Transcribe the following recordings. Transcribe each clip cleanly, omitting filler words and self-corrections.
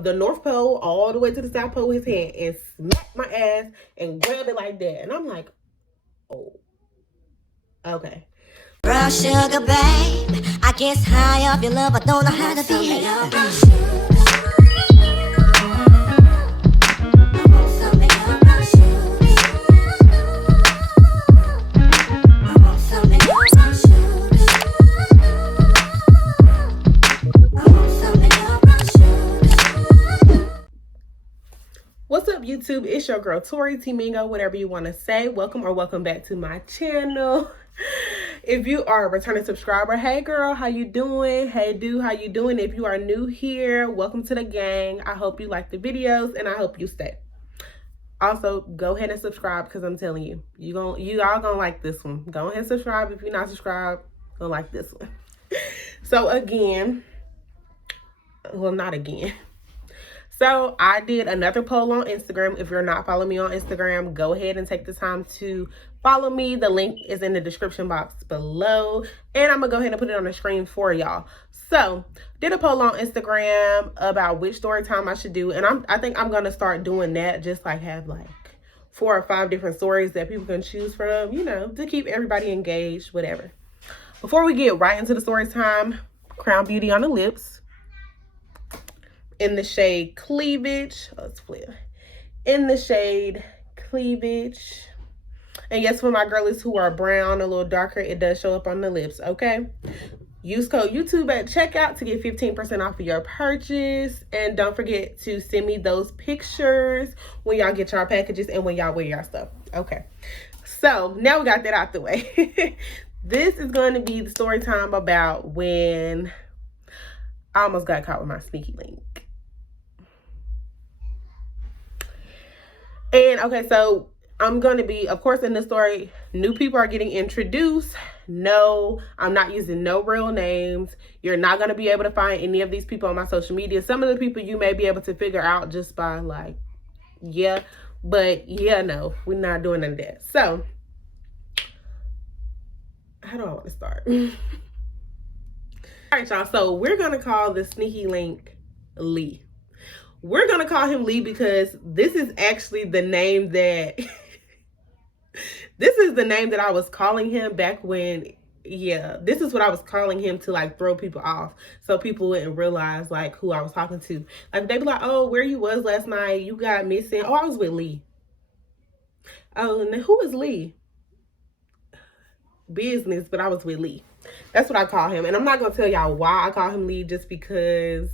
the North Pole all the way to the South Pole with his hand and smack my ass and grab it like that. And I'm like, oh, okay. Brown sugar, babe. I guess high off your love, I don't know how to behave. What's up, YouTube? It's your girl Tori, Timingo, whatever you want to say. Welcome back to my channel. If you are a returning subscriber, hey girl, how you doing? Hey dude, how you doing? If you are new here, welcome to the gang. I hope you like the videos and I hope you stay. Also, go ahead and subscribe because I'm telling you, you all gonna like this one. Go ahead and subscribe. If you're not subscribed, you'll like this one. So again, well, not again. So I did another poll on Instagram. If you're not following me on Instagram, go ahead and take the time to follow me. The link is in the description box below. And I'm going to go ahead and put it on the screen for y'all. So did a poll on Instagram about which story time I should do. And I think I'm going to start doing that. Just like have like 4 or 5 different stories that people can choose from, you know, to keep everybody engaged, whatever. Before we get right into the story time, Krowned Beauty on the lips. In the shade Cleavage. Let's flip. In the shade Cleavage. And yes, for my girlies who are brown, a little darker, it does show up on the lips, okay? Use code YouTube at checkout to get 15% off of your purchase. And don't forget to send me those pictures when y'all get your packages and when y'all wear your stuff, okay? So now we got that out the way. This is going to be the story time about when I almost got caught with my sneaky link. And okay, so I'm going to be, of course, in this story, new people are getting introduced. No, I'm not using no real names. You're not going to be able to find any of these people on my social media. Some of the people you may be able to figure out just by like, yeah, but yeah, no, we're not doing none of that. So, how do I want to start? All right, y'all. So we're going to call the sneaky link Lee. We're going to call him Lee because this is actually the name that, this is the name that I was calling him back when, yeah, this is what I was calling him to like throw people off. So people wouldn't realize like who I was talking to. Like they'd be like, oh, where you was last night? You got missing. Oh, I was with Lee. Oh, and then who is Lee? Business, but I was with Lee. That's what I call him. And I'm not going to tell y'all why I call him Lee, just because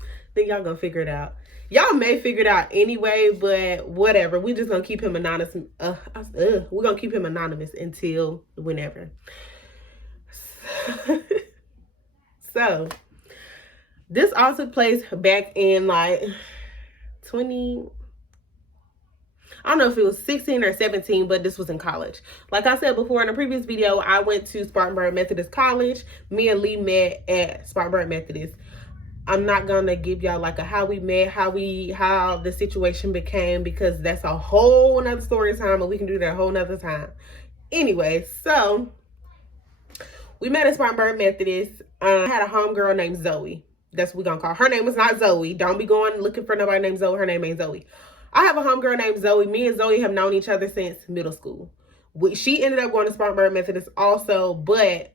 I think y'all gonna figure it out. Y'all may figure it out anyway, but whatever. We just gonna keep him anonymous. We're gonna keep him anonymous until whenever. So this all took place back in like I don't know if it was 16 or 17, but this was in college. Like I said before in a previous video, I went to Spartanburg Methodist College. Me and Lee met at Spartanburg Methodist. I'm not gonna give y'all like a how we met, how the situation became, because that's a whole nother story time and we can do that a whole nother time. Anyway, so we met at Spartanburg Methodist. I had a homegirl named Zoe. That's what we're gonna call her. Her name was not Zoe. Don't be going looking for nobody named Zoe. Her name ain't Zoe. I have a homegirl named Zoe. Me and Zoe have known each other since middle school. She ended up going to Spartanburg Methodist also, but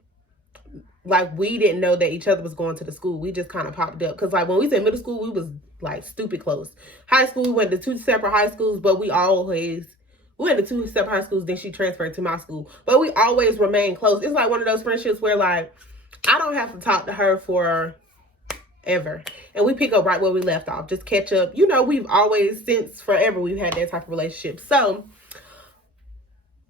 like we didn't know that each other was going to the school. We just kind of popped up because like when we said middle school, we was like stupid close. High school, we went to 2 separate high schools, but we went to 2 separate high schools. Then she transferred to my school, but we always remained close. It's like one of those friendships where like I don't have to talk to her for ever, and we pick up right where we left off, just catch up. You know, we've always, since forever, we've had that type of relationship. So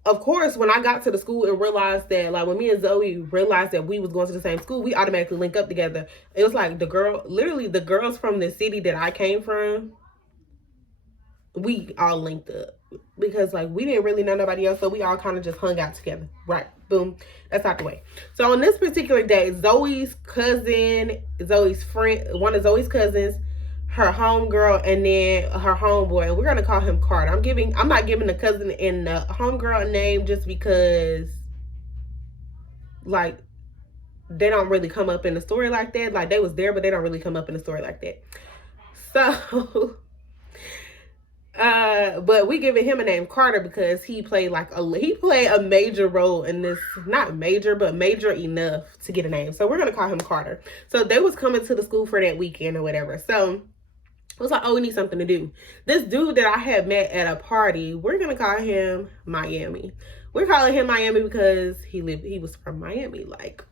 of course, when I got to the school and realized that, like, when me and Zoe realized that we was going to the same school, we automatically link up together. It was like literally the girls from the city that I came from, we all linked up. Because, like, we didn't really know nobody else, so we all kind of just hung out together. Right, boom, that's out the way. So, on this particular day, Zoe's cousin, Zoe's friend, one of Zoe's cousins, her homegirl, and then her homeboy, and we're gonna call him Carter. I'm not giving the cousin and the homegirl a name just because like they don't really come up in the story like that. Like they was there, but they don't really come up in the story like that. So but we giving him a name Carter because he played a major role in this, not major, but major enough to get a name. So we're gonna call him Carter. So they was coming to the school for that weekend or whatever. So I was like, oh, we need something to do. This dude that I had met at a party, we're gonna call him Miami. We're calling him Miami because he was from Miami, like,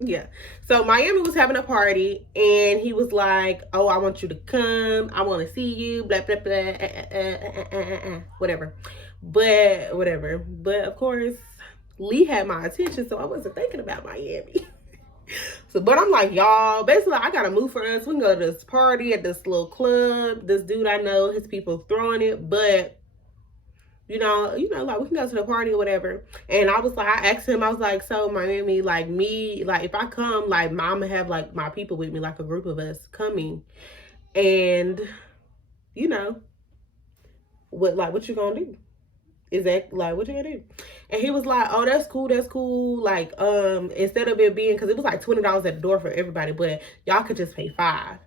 yeah. So Miami was having a party and he was like, oh, I want you to come. I want to see you, blah, blah, blah, whatever. But whatever. But of course, Lee had my attention, so I wasn't thinking about Miami. So, but I'm like, y'all, basically, I got to move for us. We can go to this party at this little club. This dude I know, his people throwing it, but you know, like we can go to the party or whatever. And I was like, I asked him, I was like, so Miami, like me, like if I come, like I'ma have like my people with me, like a group of us coming. And, you know, what you gonna do? Is that like, what you gonna do? And he was like, oh, that's cool. Like, instead of it being, cause it was like $20 at the door for everybody, but y'all could just pay $5.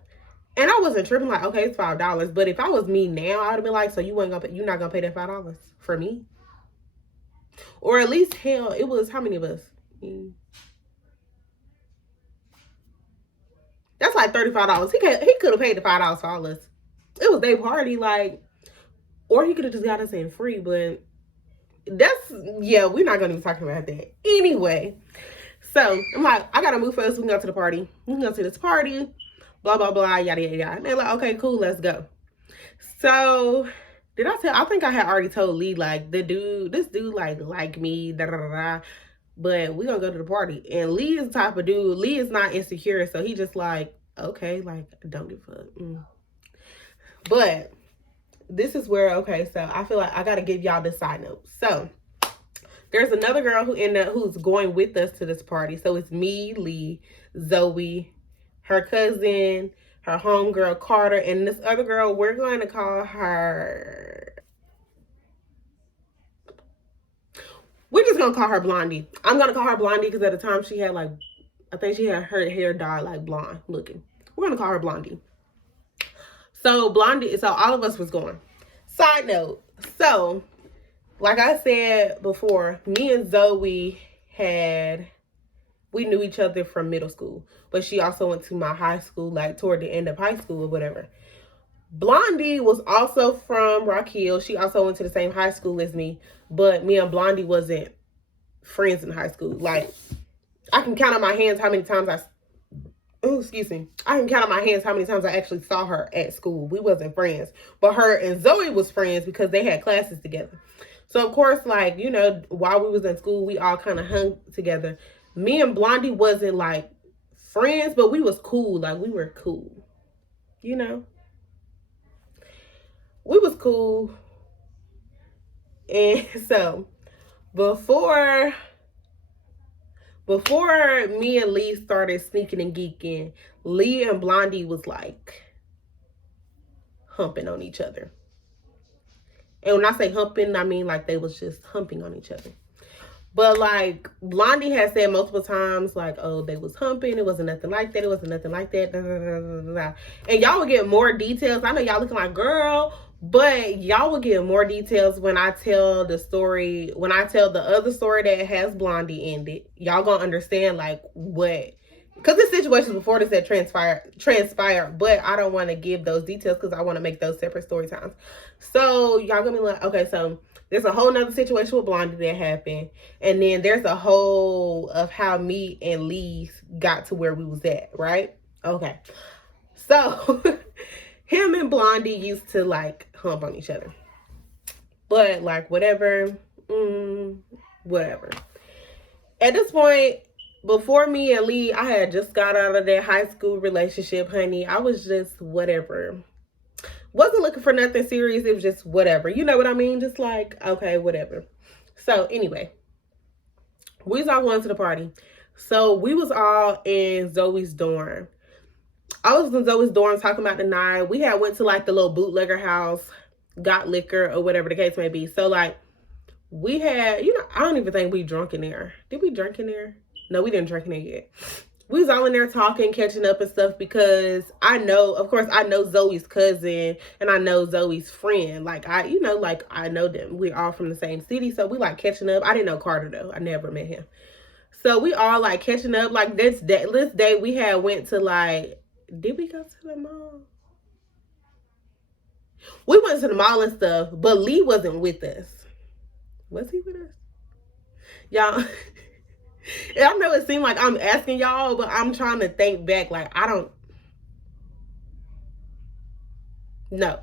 And I wasn't tripping, like, okay, it's $5. But if I was me now, I would have been like, so you're not gonna pay that $5 for me? Or at least, hell, it was how many of us? That's like $35. He could have paid the $5 for all us. It was their party, like, or he could have just got us in free, but we're not gonna be talking about that. Anyway, so I'm like, I gotta move for us. We can go to the party. We can go to this party. Blah, blah, blah, yada, yada, yada. And they're like, okay, cool, let's go. So, I think I had already told Lee, like, this dude, like me, da, da, da, da. But we gonna go to the party. And Lee is the type of dude, Lee is not insecure, so he just like, okay, like, don't give a fuck. But, this is where, okay, so I feel like I gotta give y'all this side note. So, there's another girl who's going with us to this party. So, it's me, Lee, Zoe, her cousin, her homegirl Carter, and this other girl, we're going to call her, we're just going to call her Blondie. I'm going to call her Blondie because at the time she had like, I think she had her hair dyed like blonde looking. We're going to call her Blondie. So all of us was going. Side note, so like I said before, me and Zoe we knew each other from middle school, but she also went to my high school, like toward the end of high school or whatever. Blondie was also from Rock Hill. She also went to the same high school as me, but me and Blondie wasn't friends in high school. Like, I can count on my hands how many times I can count on my hands how many times I actually saw her at school. We wasn't friends, but her and Zoe was friends because they had classes together. So of course, like, you know, while we was in school, we all kind of hung together. Me and Blondie wasn't like friends, but we was cool. Like, we were cool, you know? We was cool. And so before me and Lee started sneaking and geeking, Lee and Blondie was like humping on each other. And when I say humping, I mean like they was just humping on each other. But like Blondie has said multiple times, like, oh, they was humping. It wasn't nothing like that. It wasn't nothing like that. Da, da, da, da, da. And y'all will get more details. I know y'all looking like, girl, but y'all will get more details when I tell the story. When I tell the other story that has Blondie ended, y'all gonna understand like what. Because the situations before this that transpired, but I don't want to give those details because I want to make those separate story times. So y'all gonna be like, okay, so there's a whole nother situation with Blondie that happened. And then there's a whole of how me and Lee got to where we was at, right? Okay. So him and Blondie used to like hump on each other. But like whatever. Whatever. At this point, before me and Lee, I had just got out of that high school relationship, honey. I was just whatever. Wasn't looking for nothing serious. It was just whatever. You know what I mean? Just like, okay, whatever. So anyway, we was all going to the party. So we was all in Zoe's dorm. I was in Zoe's dorm talking about the night. We had went to like the little bootlegger house, got liquor or whatever the case may be. So like we had, you know, I don't even think we drunk in there. Did we drink in there? No, we didn't drink in there yet. we was all in there talking, catching up and stuff, because I know, of course, I know Zoe's cousin and I know Zoe's friend. Like, I know them. We're all from the same city, so we like catching up. I didn't know Carter though. I never met him. So we all like catching up. Like this day we had went to like, did we go to the mall? We went to the mall and stuff, but Lee wasn't with us. Was he with us? Y'all, I know it seemed like I'm asking y'all, but I'm trying to think back. Like, I don't know.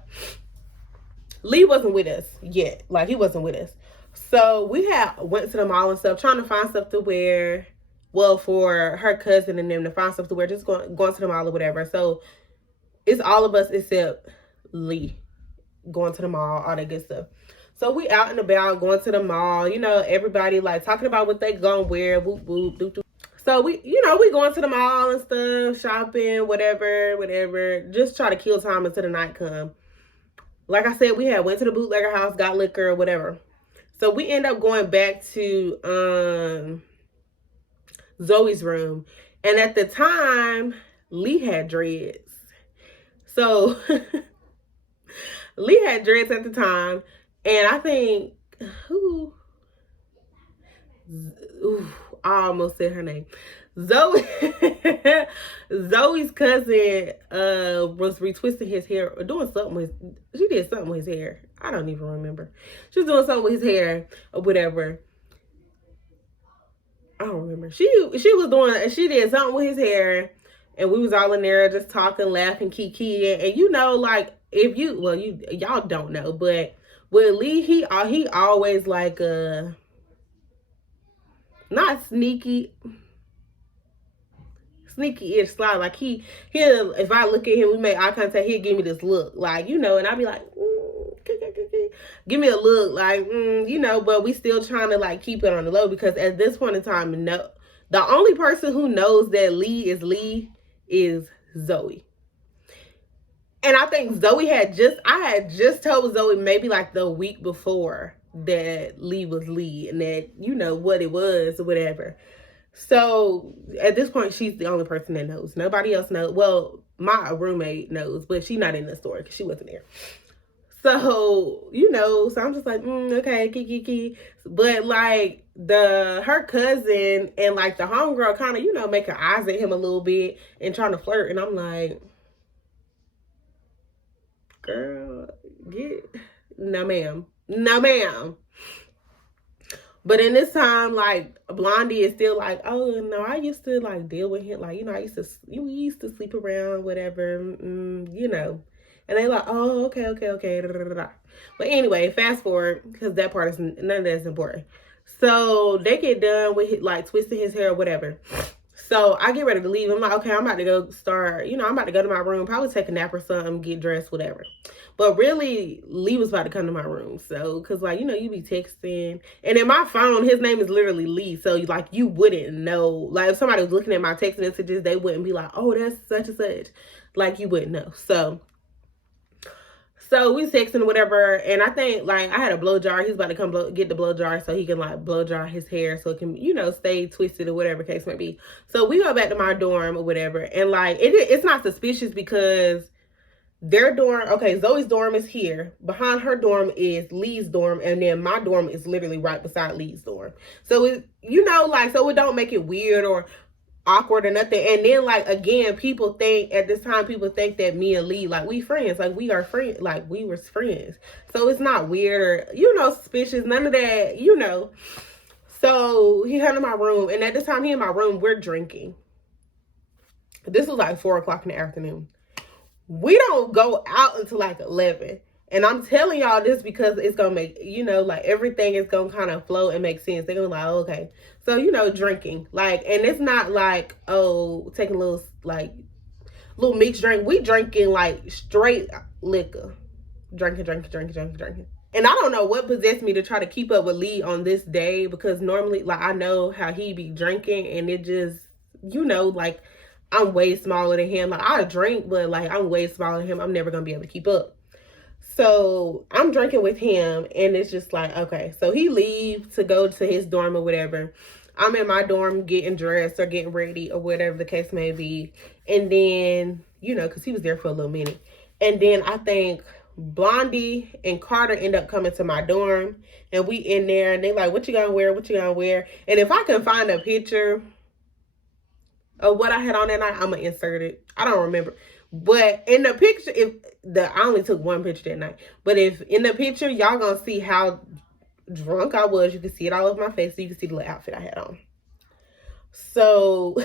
Lee wasn't with us yet. Like, he wasn't with us. So we had went to the mall and stuff, trying to find stuff to wear. Well, for her cousin and them to find stuff to wear, just going to the mall or whatever. So it's all of us except Lee going to the mall, all that good stuff. So we out and about going to the mall, you know, everybody like talking about what they gonna wear, whoop, whoop, doo, doo. So we, you know, we going to the mall and stuff, shopping, whatever, just try to kill time until the night come. Like I said, we had went to the bootlegger house, got liquor or whatever. So we end up going back to Zoe's room. And at the time, Lee had dreads. So Lee had dreads at the time. And I think, I almost said her name. Zoe's cousin was retwisting his hair or doing something with, she did something with his hair. I don't even remember. She was doing something with his hair or whatever. I don't remember. She did something with his hair, and we was all in there just talking, laughing, kikiing. And you know, like, y'all don't know, but with Lee, he always like not sneaky-ish slide. Like he'll, if I look at him, we make eye contact, he'll give me this look, like, you know, and I'll be like, give me a look, like, you know, but we still trying to like keep it on the low, because at this point in time, no, the only person who knows that Lee is Zoe. And I think I had just told Zoe maybe like the week before that Lee was Lee, and that, you know, what it was or whatever. So at this point, she's the only person that knows. Nobody else knows. Well, my roommate knows, but she's not in the story because she wasn't there. So, you know, so I'm just like, okay, kiki. But like her cousin and like the homegirl kind of, you know, making eyes at him a little bit and trying to flirt. And I'm like, girl, no ma'am. But in this time, like, Blondie is still like, oh no, I used to like deal with him, like, you know, we used to sleep around, whatever, you know. And they like, oh, okay. But anyway, fast forward, because that part is, none of that's important. So they get done with like twisting his hair or whatever. So I get ready to leave. I'm like, okay, I'm about to go start, you know, I'm about to go to my room, probably take a nap or something, get dressed, whatever. But really, Lee was about to come to my room. So, because, like, you know, you be texting. And in my phone, his name is literally Lee. So, like, you wouldn't know. Like, if somebody was looking at my text messages, they wouldn't be like, oh, that's such and such. Like, you wouldn't know. So we was texting or whatever. And I think, like, I had a blow jar. He's about to come get the blow jar so he can, like, blow dry his hair so it can, you know, stay twisted or whatever case may be. So we go back to my dorm or whatever. And, like, it's not suspicious because their dorm, okay, Zoe's dorm is here. Behind her dorm is Lee's dorm, and then my dorm is literally right beside Lee's dorm. So it, you know, like, so it don't make it weird or awkward or nothing. And then, like, again, at this time, people think that me and Lee, like, we friends, like, we are friends, like, we were friends. So it's not weird or, you know, suspicious, none of that, you know. So he came to my room, and at this time, he in my room, we're drinking. This was like 4 o'clock in the afternoon. We don't go out until like 11. And I'm telling y'all this because it's going to make, you know, like, everything is going to kind of flow and make sense. They're going to be like, oh, okay. So, you know, drinking. Like, and it's not like, oh, taking a little, like, little mixed drink. We drinking, like, straight liquor. Drinking. And I don't know what possessed me to try to keep up with Lee on this day, because normally, like, I know how he be drinking, and it just, you know, like, I'm way smaller than him. Like, I drink, but, like, I'm way smaller than him. I'm never going to be able to keep up. So I'm drinking with him, and it's just like, okay. So he leaves to go to his dorm or whatever. I'm in my dorm getting dressed or getting ready or whatever the case may be. And then, you know, because he was there for a little minute. And then I think Blondie and Carter end up coming to my dorm. And we in there and they like, what you gonna wear? What you gonna wear? And if I can find a picture of what I had on that night, I'm gonna insert it. I don't remember. But in the picture, I only took one picture that night. But if in the picture, y'all gonna see how drunk I was. You can see it all over my face. So you can see the little outfit I had on. So,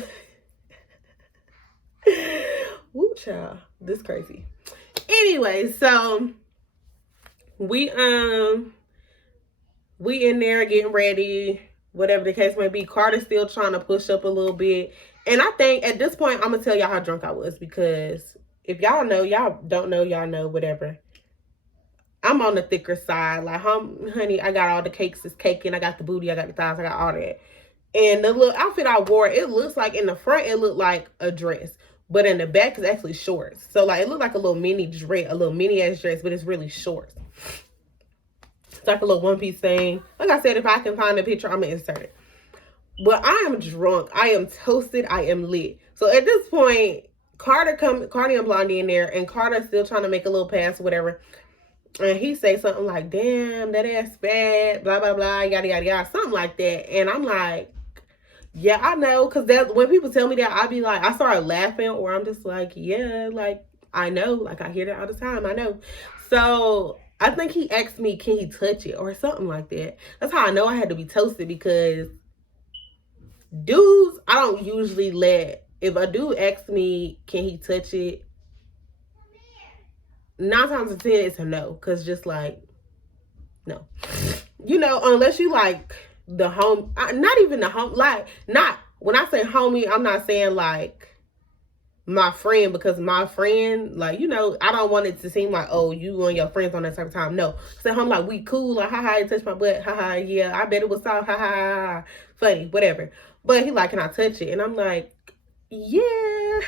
woo child, this crazy. Anyway, so we in there getting ready, whatever the case may be. Carter's still trying to push up a little bit. And I think at this point, I'm going to tell y'all how drunk I was. Because if y'all know, y'all don't know, y'all know, whatever. I'm on the thicker side. Like, honey, I got all the cakes. It's caking. I got the booty. I got the thighs. I got all that. And the little outfit I wore, it looks like in the front, it looked like a dress. But in the back, it's actually shorts. So, like, it looked like a little mini dress, a little mini-ass dress, but it's really shorts. It's like a little one-piece thing. Like I said, if I can find a picture, I'm going to insert it. But I am drunk. I am toasted. I am lit. So, at this point, Carter and Blondie in there, and Carter's still trying to make a little pass or whatever. And he say something like, damn, that ass fat, blah, blah, blah, yada, yada, yada, something like that. And I'm like, yeah, I know. Because when people tell me that, I be like, I start laughing, or I'm just like, yeah, like, I know. Like, I hear that all the time. I know. So, I think he asked me, can he touch it? Or something like that. That's how I know I had to be toasted, because dudes, I don't usually if a dude asks me, can he touch it? 9 times out of 10, it's a no. Because just like, no. You know, unless you like the home, not even the home, like, not, when I say homie, I'm not saying like my friend, because my friend, like, you know, I don't want it to seem like, oh, you and your friends on that type of time. No. So I'm like, we cool, like, haha, you touched my butt, haha, yeah, I bet it was soft, haha, funny, whatever. But he like, can I touch it? And I'm like, yeah.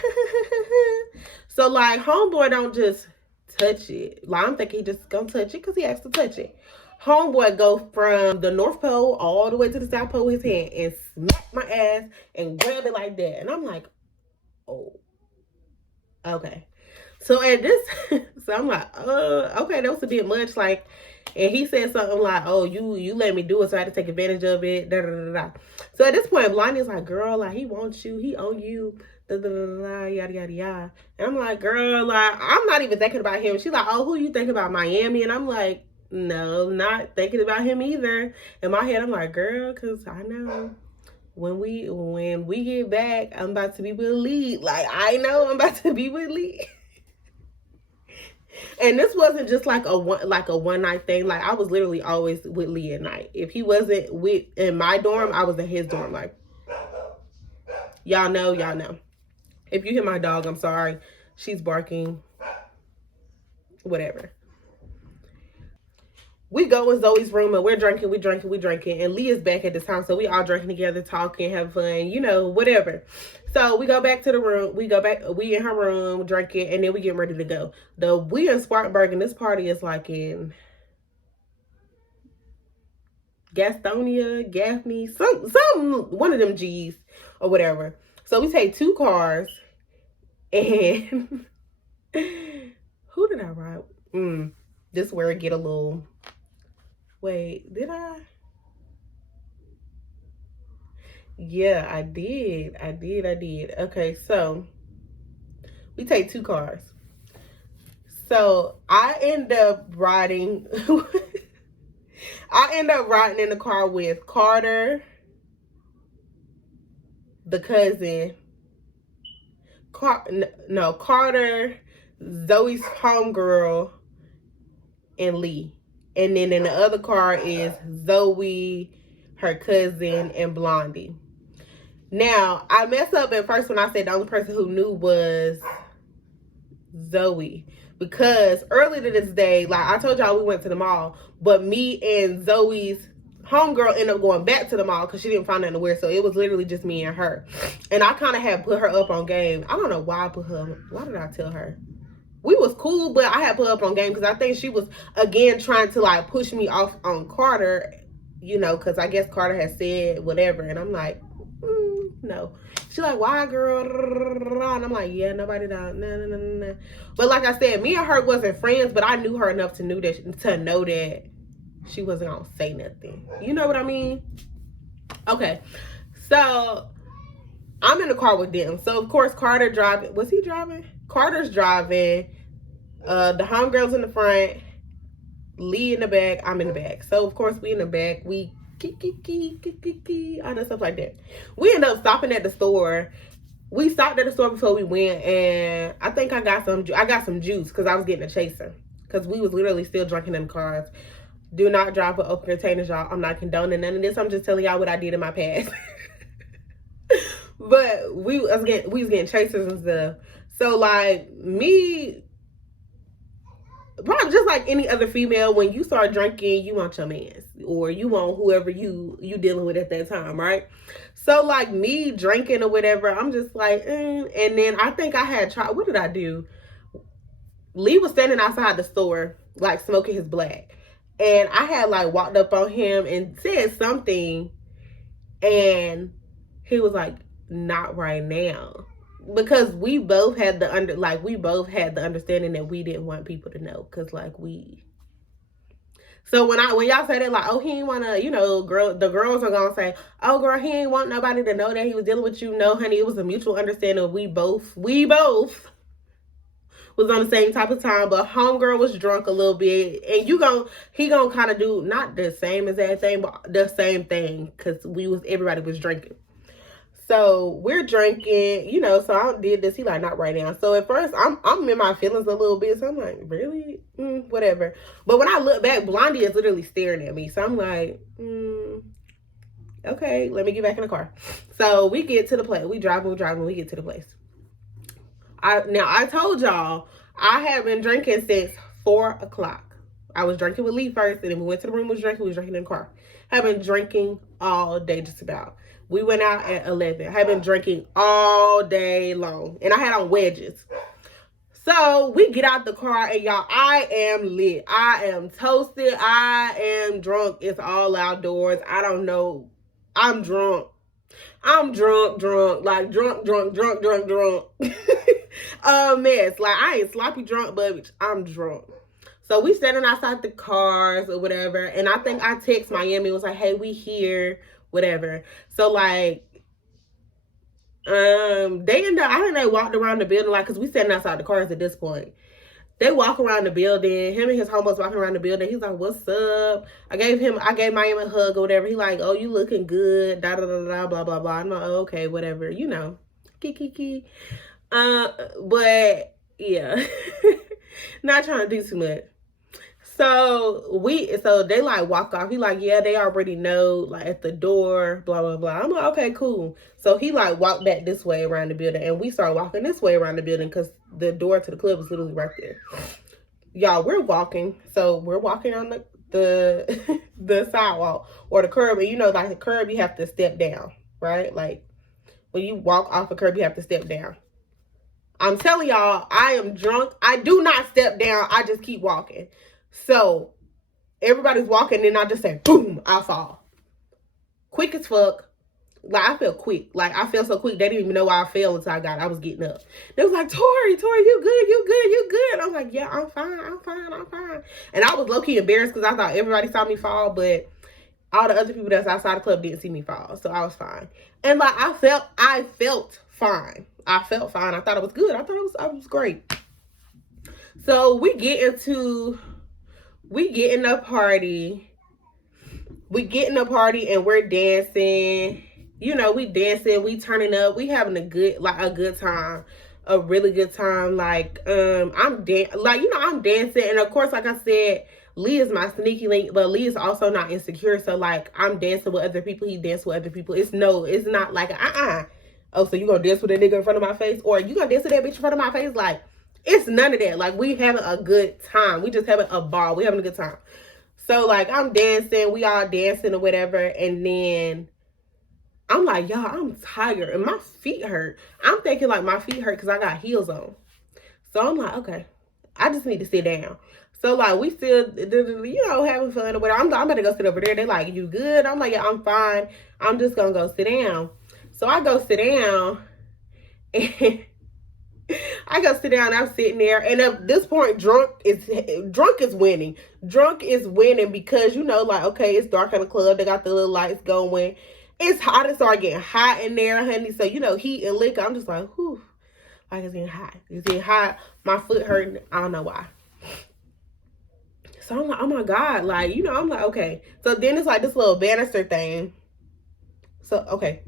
So like, homeboy don't just touch it. Like, I'm thinking he just gonna touch it because he asked to touch it. Homeboy go from the North Pole all the way to the South Pole with his hand and smack my ass and grab it like that. And I'm like, oh, okay. So at this, so I'm like, okay, that was a bit much. Like, and he said something like, oh, you let me do it, so I had to take advantage of it. Da, da, da, da. So at this point, Blondie's like, girl, like, he wants you, he own you. Da, da, da, da, yada, yada, yada. And I'm like, girl, like, I'm not even thinking about him. She's like, oh, who you thinking about, Miami? And I'm like, no, not thinking about him either. In my head, I'm like, girl, because I know when we get back, I'm about to be with Lee. Like, I know I'm about to be with Lee. And this wasn't just like a one night thing. Like, I was literally always with Lee at night. If he wasn't in my dorm, I was in his dorm. Like, y'all know, y'all know. If you hear my dog, I'm sorry. She's barking. Whatever. We go in Zoe's room and we're drinking. And Lee is back at this time. So we all drinking together, talking, having fun, you know, whatever. So we go back to the room. We in her room drinking, and then we get ready to go. We in Spartanburg, and this party is like in Gastonia, Gaffney, some one of them G's or whatever. So we take 2 cars, and who did I ride? This is where it get a little. Wait, did I? Yeah, I did. Okay, so we take 2 cars. So I end up riding. I end up riding in the car with Carter, the cousin. Carter, Zoe's homegirl, and Lee. And then in the other car is Zoe, her cousin, and Blondie. Now, I messed up at first when I said the only person who knew was Zoe. Because earlier to this day, like I told y'all, we went to the mall. But me and Zoe's homegirl ended up going back to the mall because she didn't find nothing to wear. So it was literally just me and her. And I kind of had put her up on game. I don't know why I put her. Why did I tell her? We was cool, but I had put up on game because I think she was, again, trying to, like, push me off on Carter. you know, because I guess Carter has said whatever, and I'm like, no. She's like, why, girl? And I'm like, yeah, nobody died. Nah. But like I said, me and her wasn't friends, but I knew her enough to know that she wasn't gonna say nothing. You know what I mean? Okay, so I'm in the car with them. So of course Carter driving. Was he driving? Carter's driving. The homegirls in the front, Lee in the back, I'm in the back. So of course we in the back, we all that stuff like that. We end up stopping at the store. We stopped at the store before we went, and I think I got some juice because I was getting a chaser. Because we was literally still drinking in the cars. Do not drive with open containers, y'all. I'm not condoning none of this. I'm just telling y'all what I did in my past. But we was getting chasers and stuff. So like me, probably just like any other female, when you start drinking, you want your mans, or you want whoever you dealing with at that time, right? So like me drinking or whatever, I'm just like, and then I think I had tried. What did I do? Lee was standing outside the store, like smoking his black, and I had like walked up on him and said something, and he was like, "Not right now." Because we both had the understanding that we didn't want people to know, because like so when y'all say that, like, oh, he ain't wanna, you know, the girls are gonna say, oh girl, he ain't want nobody to know that he was dealing with you. No, honey, it was a mutual understanding. We both was on the same type of time, but homegirl was drunk a little bit, and he gonna kind of do not the same exact thing, but the same thing, because everybody was drinking. So we're drinking, you know, so I did this. He like, not right now. So at first, I'm in my feelings a little bit. So I'm like, really? Whatever. But when I look back, Blondie is literally staring at me. So I'm like, okay, let me get back in the car. So we get to the place. We driving, we get to the place. I told y'all, I have been drinking since 4 o'clock. I was drinking with Lee first, and then we went to the room, we was drinking in the car. I've been drinking all day just about. We went out at 11. I have been drinking all day long. And I had on wedges. So we get out the car, and y'all, I am lit. I am toasted. I am drunk. It's all outdoors. I don't know. I'm drunk. I'm drunk. Like drunk. A mess. Like I ain't sloppy drunk, but I'm drunk. So we standing outside the cars or whatever. And I think I text Miami. It was like, hey, we here. Whatever. So like I think they walked around the building, like, because we standing outside the cars at this point. They walk around the building. Him and his homos walking around the building. He's like, what's up? I gave Miami a hug or whatever. He like, oh, you looking good, da da da da, blah blah blah. I'm like, oh, okay, whatever, you know. Kiki. But yeah. Not trying to do too much. So they like walk off. He like, yeah, they already know, like at the door, blah, blah, blah. I'm like, okay, cool. So he like walked back this way around the building, and we started walking this way around the building because the door to the club was literally right there. Y'all, we're walking. So we're walking on the the sidewalk or the curb. And you know, like the curb, you have to step down, right? Like when you walk off a curb, you have to step down. I'm telling y'all, I am drunk. I do not step down. I just keep walking. So everybody's walking, and I just say, boom, I fall. Quick as fuck. Like, I feel quick. Like, I feel so quick, they didn't even know why I fell until I was getting up. They was like, Tori, you good. I was like, yeah, I'm fine. And I was low-key embarrassed because I thought everybody saw me fall, but all the other people that's outside the club didn't see me fall. So I was fine. And like, I felt fine. I felt fine. I thought it was good. I thought I was great. So we get in the party. And we're dancing. You know, we dancing, we turning up, we having a good time, a really good time. Like, I'm dancing. And of course, like I said, Lee is my sneaky link, but Lee is also not insecure. So like, I'm dancing with other people. He dances with other people. It's not like, oh, so you gonna dance with a nigga in front of my face? Or you gonna dance with that bitch in front of my face? Like, it's none of that. Like, we having a good time. We just having a ball. We having a good time. So, like, I'm dancing. We all dancing or whatever. And then I'm like, y'all, I'm tired. And my feet hurt. I'm thinking, like, my feet hurt because I got heels on. So, I'm like, okay. I just need to sit down. So like we still, having fun or whatever. I'm about to go sit over there. They're like, you good? I'm like, yeah, I'm fine. I'm just gonna go sit down. So I go sit down, and I'm sitting there, and at this point, drunk is winning. Drunk is winning because like, okay, it's dark in the club. They got the little lights going. It's hot. It started getting hot in there, honey. So heat and liquor. I'm just like, whew, like it's getting hot. It's getting hot. My foot hurting. I don't know why. So I'm like, oh my God, like, I'm like, okay. So then it's like this little banister thing. So, okay.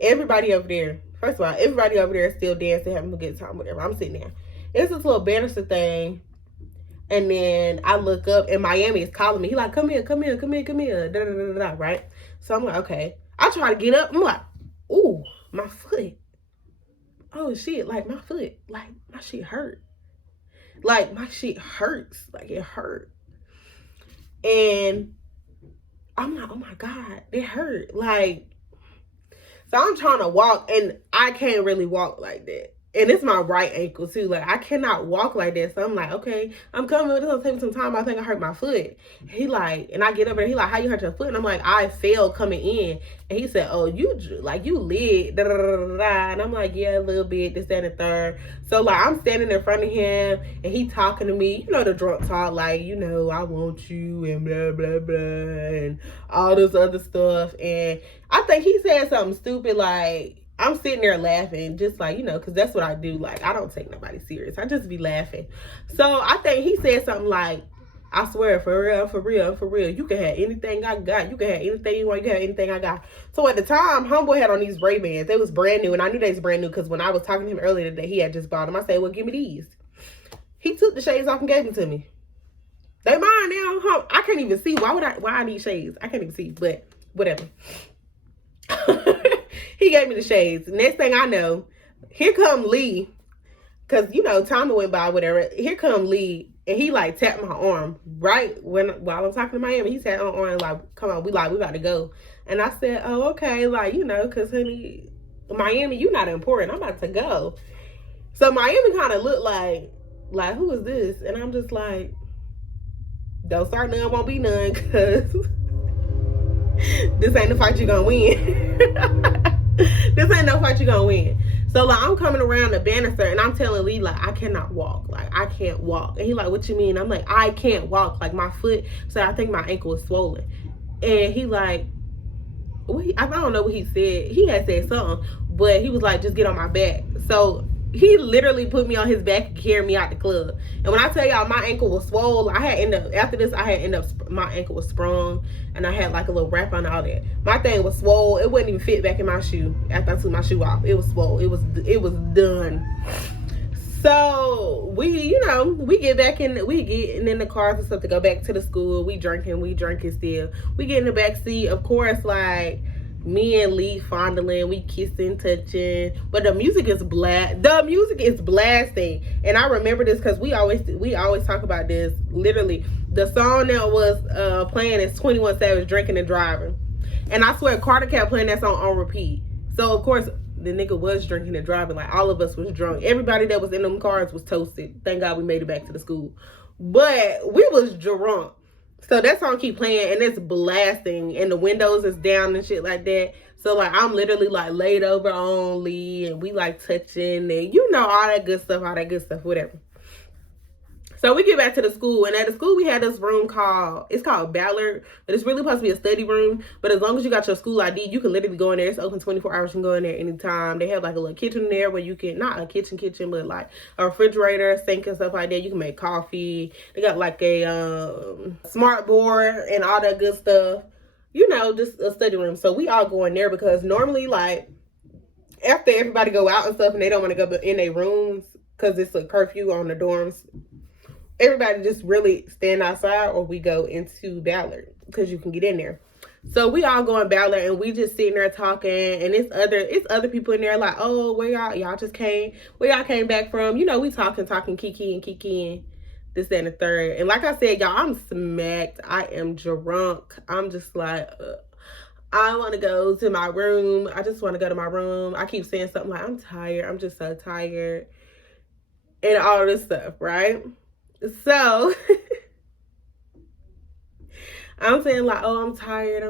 Everybody over there, first of all, everybody over there is still dancing, having a good time, whatever. I'm sitting there. It's this little banister thing. And then I look up and Miami is calling me. He like, come here. Da, da, da, da, da, right? So I'm like, okay. I try to get up. I'm like, ooh, my foot. Oh shit, like my foot. Like my shit hurt. Like my shit hurts. Like it hurt. And I'm like, oh my God, it hurt. Like, so I'm trying to walk and I can't really walk like that. And it's my right ankle too. Like I cannot walk like that. So I'm like, okay, I'm coming. It's gonna take me some time. I think I hurt my foot. He like, and I get up there. He like, how you hurt your foot? And I'm like, I fell coming in. And he said, oh, you lit. Da, da, da, da, da. And I'm like, yeah, a little bit. This, that, and the third. So like, I'm standing in front of him and he talking to me. The drunk talk, like, I want you and blah blah blah and all this other stuff. And I think he said something stupid like, I'm sitting there laughing, just like, because that's what I do. Like, I don't take nobody serious. I just be laughing. So I think he said something like, I swear, for real, you can have anything I got. You can have anything you want. You can have anything I got. So at the time, homeboy had on these Ray-Bans. They was brand new, and I knew they was brand new because when I was talking to him earlier today, he had just bought them. I said, well, give me these. He took the shades off and gave them to me. They mine now. I can't even see. Why I need shades? I can't even see, but whatever. He gave me the shades. Next thing I know, here come Lee. Cause time went by, whatever. Here come Lee, and he like tapped my arm right while I'm talking to Miami. He tapped my arm like, "Come on, we about to go." And I said, "Oh, okay, like cause honey, Miami, you not important. I'm about to go." So Miami kind of looked like who is this? And I'm just like, don't start none, won't be none, cause this ain't the fight you gonna win. This ain't no fight you gonna win. So like I'm coming around the banister and I'm telling Lee like I cannot walk. Like I can't walk. And he like, what you mean? I'm like, I can't walk. Like my foot. So I think my ankle is swollen. And he like, I don't know what he said. He had said something, but he was like, just get on my back. So he literally put me on his back and carried me out the club. And when I tell y'all my ankle was swollen, my ankle was sprung and I had like a little wrap on all that. My thing was swole. It wouldn't even fit back in my shoe after I took my shoe off. It was swole. It was done. So we get back in, we getting in the cars and stuff to go back to the school. We drinking still. We get in the back seat, of course, like me and Lee fondling, we kissing, touching, but the music is blasting. And I remember this because we always talk about this. Literally, the song that was playing is 21 Savage, Drinking and Driving. And I swear Carter kept playing that song on repeat. So of course the nigga was drinking and driving. Like all of us was drunk. Everybody that was in them cars was toasted. Thank God we made it back to the school. But we was drunk. So that song keep playing and it's blasting and the windows is down and shit like that. So like I'm literally like laid over on Lee and we like touching and all that good stuff, whatever. So we get back to the school, and at the school we had this room called Ballard, but it's really supposed to be a study room. But as long as you got your school ID, you can literally go in there. It's open 24 hours. You can go in there anytime. They have like a little kitchen in there where you can, not a kitchen, but like a refrigerator, sink and stuff like that. You can make coffee. They got like a smart board and all that good stuff. Just a study room. So we all go in there because normally like after everybody go out and stuff and they don't want to go in their rooms because it's a curfew on the dorms, everybody just really stand outside or we go into Ballard because you can get in there. So we all go in Ballard and we just sitting there talking, and it's other people in there like, oh, where y'all came back from? We talking kikiing, this, that, and the third. And like I said, y'all, I'm smacked. I am drunk. I'm just like, I want to go to my room. I just want to go to my room. I keep saying something like, I'm tired. I'm just so tired. And all this stuff, right? So I'm saying like, oh, I'm tired.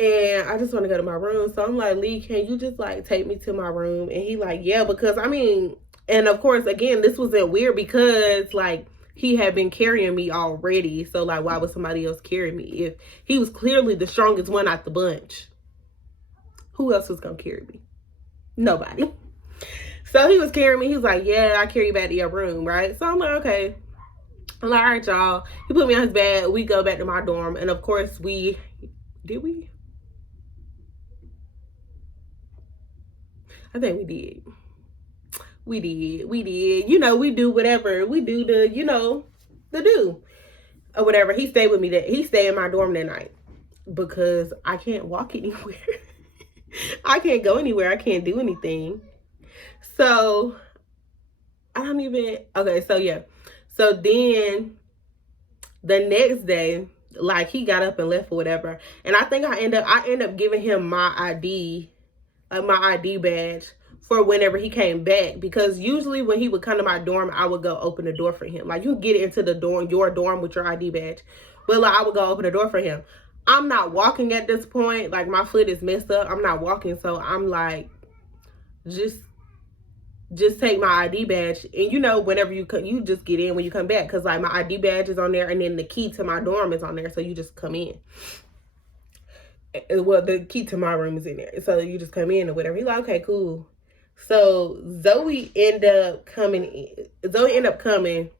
And I just want to go to my room. So I'm like, Lee, can you just like take me to my room? And he like, yeah, because I mean, and of course, again, this wasn't weird because like he had been carrying me already. So like, why would somebody else carry me? If he was clearly the strongest one out the bunch, who else was gonna carry me? Nobody. So he was carrying me. He was like, yeah, I carry you back to your room, right? So I'm like, okay. I'm like, all right, y'all. He put me on his bed. We go back to my dorm. And of course, did we? I think we did. We did. You know, we do whatever. We do the, you know, the do. Or whatever. He stayed with me he stayed in my dorm that night. Because I can't walk anywhere. I can't go anywhere. I can't do anything. So I don't even okay, so yeah. So then the next day, like he got up and left or whatever. And I think I end up giving him my ID, like my ID badge for whenever he came back. Because usually when he would come to my dorm, I would go open the door for him. Like you get into the dorm, your dorm with your ID badge. But like I would go open the door for him. I'm not walking at this point. Like my foot is messed up. I'm not walking. So I'm like, just take my ID badge, and you know, whenever you just get in when you come back, because like my ID badge is on there, and then the key to my dorm is on there, so you just come in. Well, the key to my room is in there, so you just come in or whatever. He's like, okay, cool. So Zoe ended up coming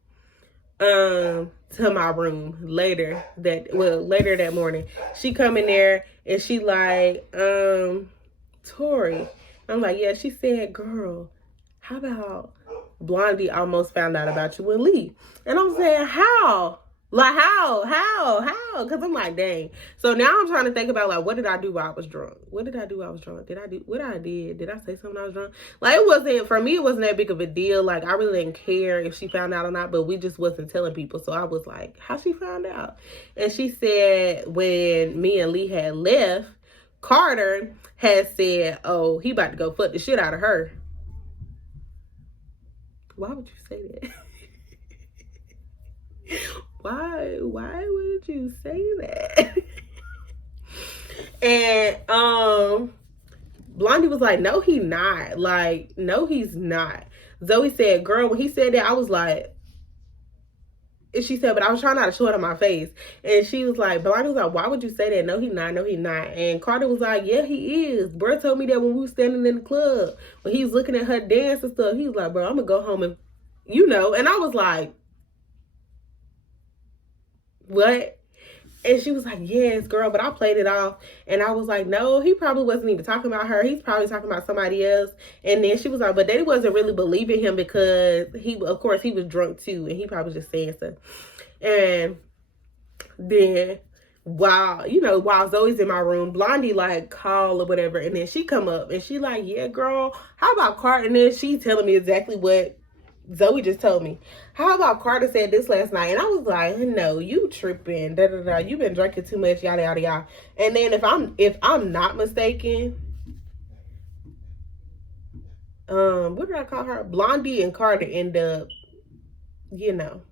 to my room later that morning. She come in there and she like, Tori. I'm like, yeah. She said, girl, how about Blondie almost found out about you and Lee? And I'm saying, how? Like, how? Because I'm like, dang. So now I'm trying to think about, like, what did I do while I was drunk? Did I do what I did? Did I say something I was drunk? Like, for me, it wasn't that big of a deal. Like, I really didn't care if she found out or not, but we just wasn't telling people. So I was like, how she found out? And she said when me and Lee had left, Carter had said, oh, he about to go fuck the shit out of her. Why would you say that? Why would you say that? And Blondie was like, no, he not. Like, no, he's not. Zoe said, girl, when he said that, I was like, she said, but I was trying not to show it on my face. And she was like, Blondie was like, why would you say that? No, he not. And Carter was like, yeah, he is. Bro told me that when we were standing in the club, when he was looking at her dance and stuff, he was like, bro, I'm gonna go home and, you know. And I was like, what? And she was like, yes, girl, but I played it off. And I was like, no, he probably wasn't even talking about her. He's probably talking about somebody else. And then she was like, but they wasn't really believing him because of course, he was drunk too. And he probably just saying stuff. And then while Zoe's in my room, Blondie like call or whatever. And then she come up and she like, yeah, girl, how about Carter? And then she telling me exactly what Zoe just told me. How about Carter said this last night? And I was like, no, you tripping. You been drinking too much, yada yada yada. And then if I'm not mistaken, what did I call her? Blondie and Carter end up, you know.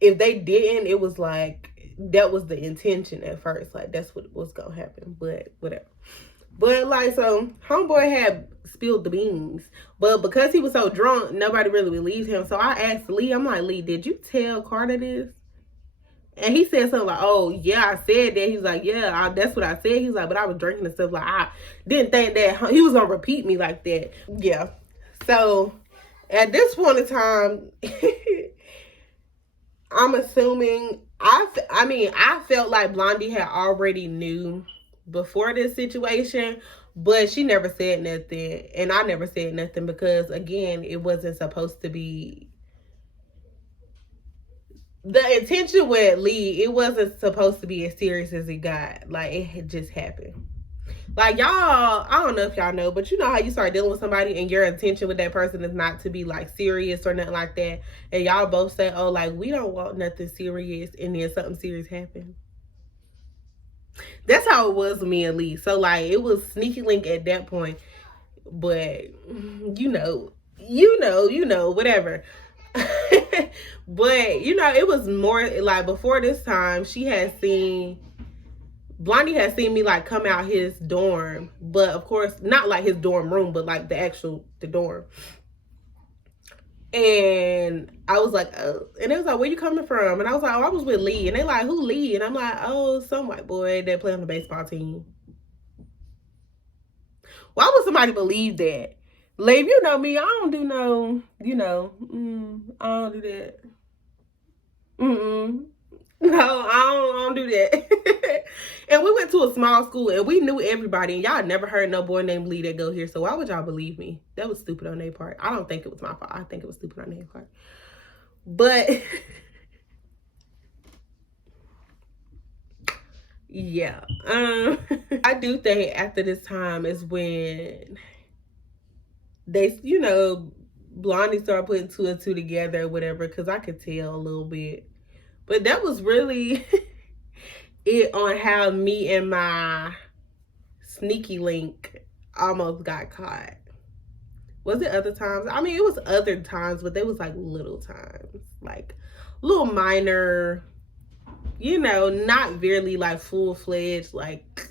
If they didn't, it was like that was the intention at first. Like that's what was gonna happen. But whatever. But like, so homeboy had spilled the beans, but because he was so drunk, nobody really believed him. So I asked Lee, I'm like, Lee, did you tell Carter this? And he said something like, oh yeah, I said that. He's like, yeah, that's what I said. He's like, but I was drinking and stuff. Like, I didn't think that he was gonna repeat me like that. Yeah. So at this point in time, I'm assuming I felt like Blondie had already knew before this situation, but she never said nothing, and I never said nothing because again, it wasn't supposed to be the intention with Lee. It wasn't supposed to be as serious as it got. Like, it had just happened. Like, y'all, I don't know if y'all know, but you know how you start dealing with somebody and your intention with that person is not to be like serious or nothing like that, and y'all both say, oh, like, we don't want nothing serious, and then something serious happened. That's how it was with me and Lee. So like, it was sneaky link at that point, but you know, whatever. But, you know, it was more like before this time, Blondie had seen me like come out his dorm, but of course, not like his dorm room, but like the dorm. And I was like, oh, and they was like, where you coming from? And I was like, oh, I was with Lee. And they like, who Lee? And I'm like, oh, some white boy that play on the baseball team. Why would somebody believe that? Leave, you know me, I don't do no, I don't do that. No, I don't do that. And we went to a small school and we knew everybody. And y'all never heard no boy named Lee that go here. So why would y'all believe me? That was stupid on their part. I don't think it was my fault. I think it was stupid on their part. But yeah, I do think after this time is when they, Blondie started putting two and two together or whatever, because I could tell a little bit. But that was really it on how me and my sneaky link almost got caught. Was it other times? I mean, it was other times, but they was like little times, like little minor, not really like full-fledged, like.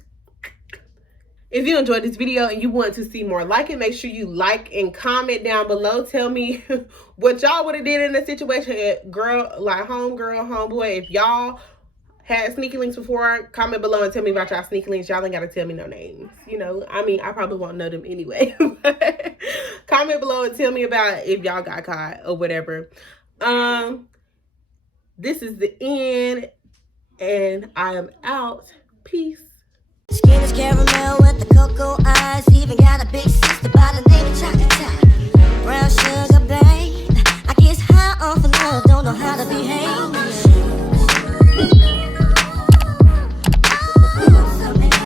If you enjoyed this video and you want to see more like it, make sure you like and comment down below. Tell me what y'all would have did in this situation. Girl, like homegirl, homeboy, if y'all had sneaky links before, comment below and tell me about y'all sneaky links. Y'all ain't got to tell me no names. I mean, I probably won't know them anyway. Comment below and tell me about if y'all got caught or whatever. This is the end and I am out. Peace. Skin is caramel with the cocoa.